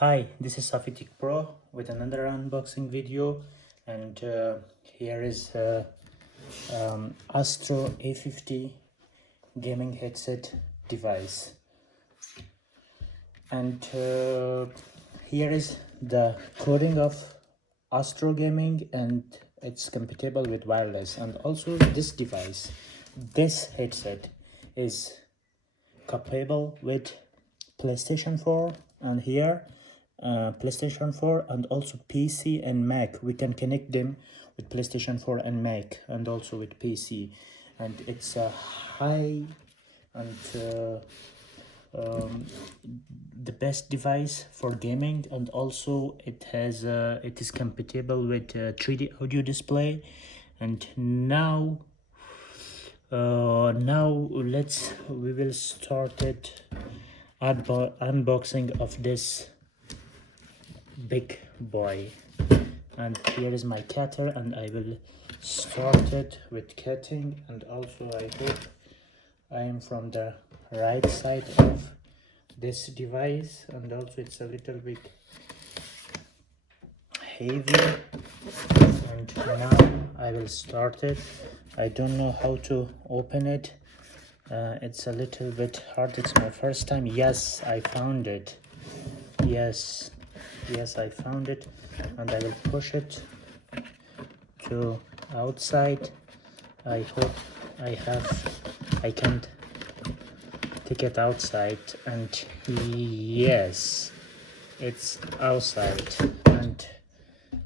Hi, this is A50 Pro with another unboxing video, and here is Astro A50 Gaming Headset device, and here is the coding of Astro Gaming, and it's compatible with wireless. And also this headset is compatible with PlayStation 4, and here PlayStation 4 and also PC and Mac. We can connect them with PlayStation 4 and Mac, and also with PC. And it's a high and the best device for gaming, and also it is compatible with 3D audio display. And now we will start it unboxing of this big boy. And here is my cutter, and I will start it with cutting. And also I hope I am from the right side of this device, and also it's a little bit heavy. And now I will start it. I don't know how to open it. It's a little bit hard. It's my first time. Yes, I found it. Yes, I found it, and I will push it to outside. I hope I can take it outside, and yes, it's outside.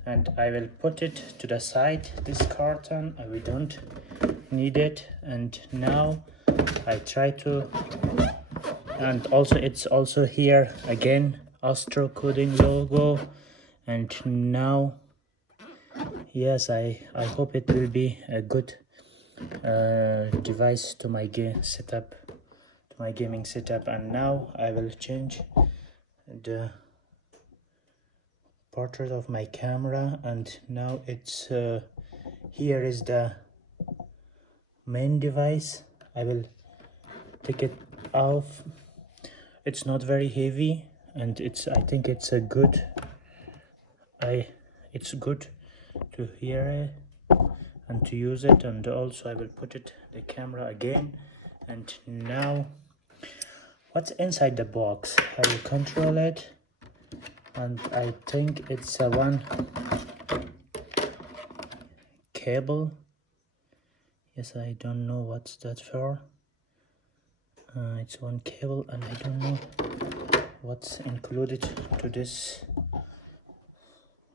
And I will put it to the side, this carton. We don't need it. And now I try to, and also it's also here again Astro coding logo. And now yes, I hope it will be a good device to my gaming setup. And now I will change the portrait of my camera, and now it's here is the main device. I will take it off. It's not very heavy, and I think it's a good it's good to hear it and to use it. And also I will put the camera again. And now what's inside the box? I will control it, and I think it's a one cable. Yes, I don't know what's that for. It's one cable, and I don't know what's included to this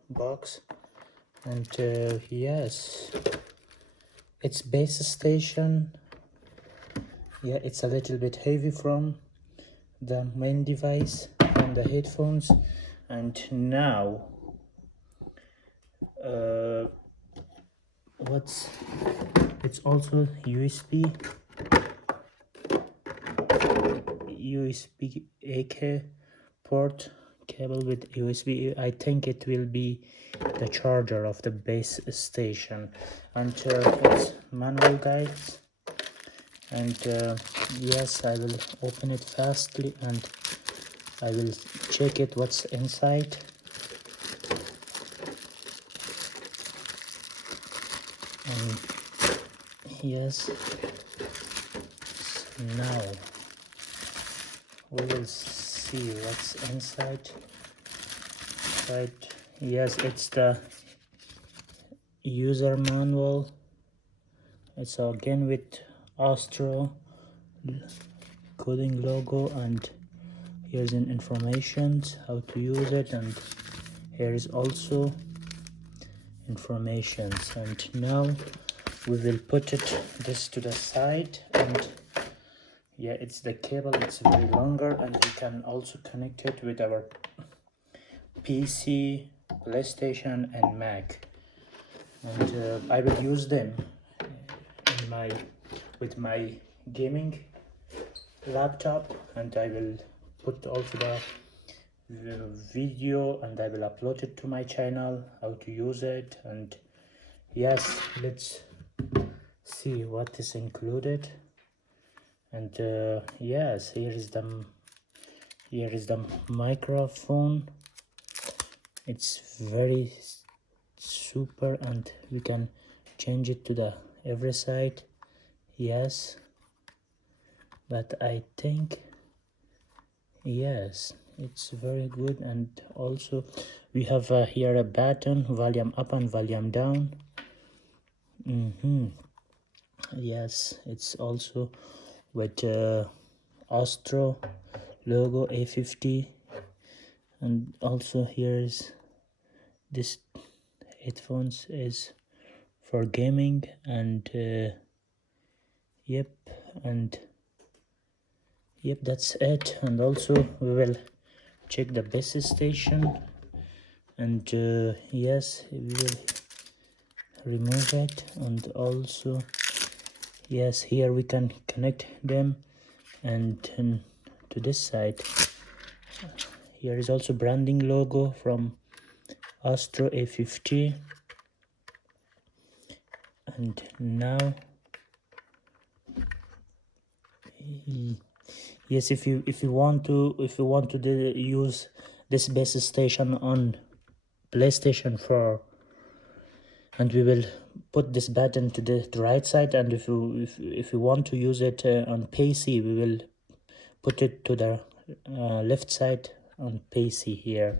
box. And yes, it's base station. Yeah, it's a little bit heavy from the main device and the headphones. And now it's also USB AK port cable with USB. I think it will be the charger of the base station. And it's manual guides. And yes, I will open it fastly, and I will check it what's inside. And yes, now we will see what's inside. Right, yes, it's the user manual. It's again with Astro coding logo, and here's an information how to use it, and here is also information. And now we will put this to the side. And yeah, it's the cable, it's very longer, and we can also connect it with our PC, PlayStation and Mac. And I will use them with my gaming laptop, and I will put also the video, and I will upload it to my channel how to use it. And yes, let's see what is included. And yes, here is the microphone, It's very super, and we can change it to the every side. Yes, but I think yes, it's very good. And also we have here a button, volume up and volume down. Yes, it's also with Astro logo A50, and also here's this headphones is for gaming. And yep, and yep, that's it. And also we will check the base station, and yes, we will remove it. And also yes, here we can connect them. And to this side here is also branding logo from Astro A50. And now yes, if you want to use this base station on PlayStation 4, and we will put this button to the right side, and if you want to use it on PC, we will put it to the left side on PC here.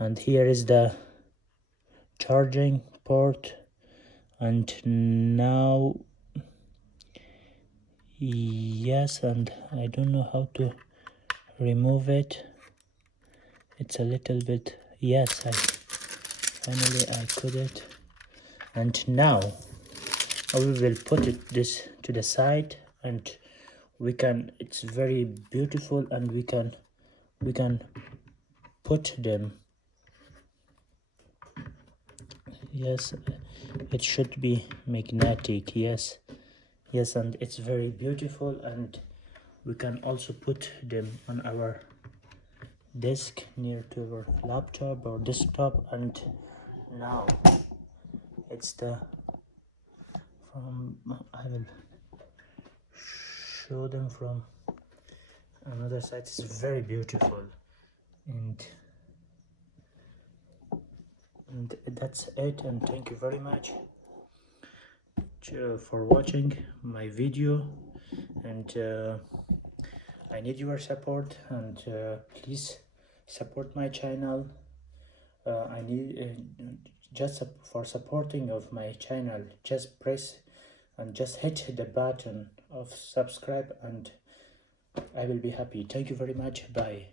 And here is the charging port. And now yes, and I don't know how to remove it. It's a little bit, yes, I finally I could it. And now we will put this to the side, and we can, it's very beautiful, and we can put them. Yes, it should be magnetic. Yes, and it's very beautiful, and we can also put them on our desk near to our laptop or desktop. And now it's the I will show them from another side. It's very beautiful, and that's it. And thank you very much for watching my video. And I need your support, and please support my channel. I need just for supporting of my channel, just press and just hit the button of subscribe, and I will be happy. Thank you very much. Bye.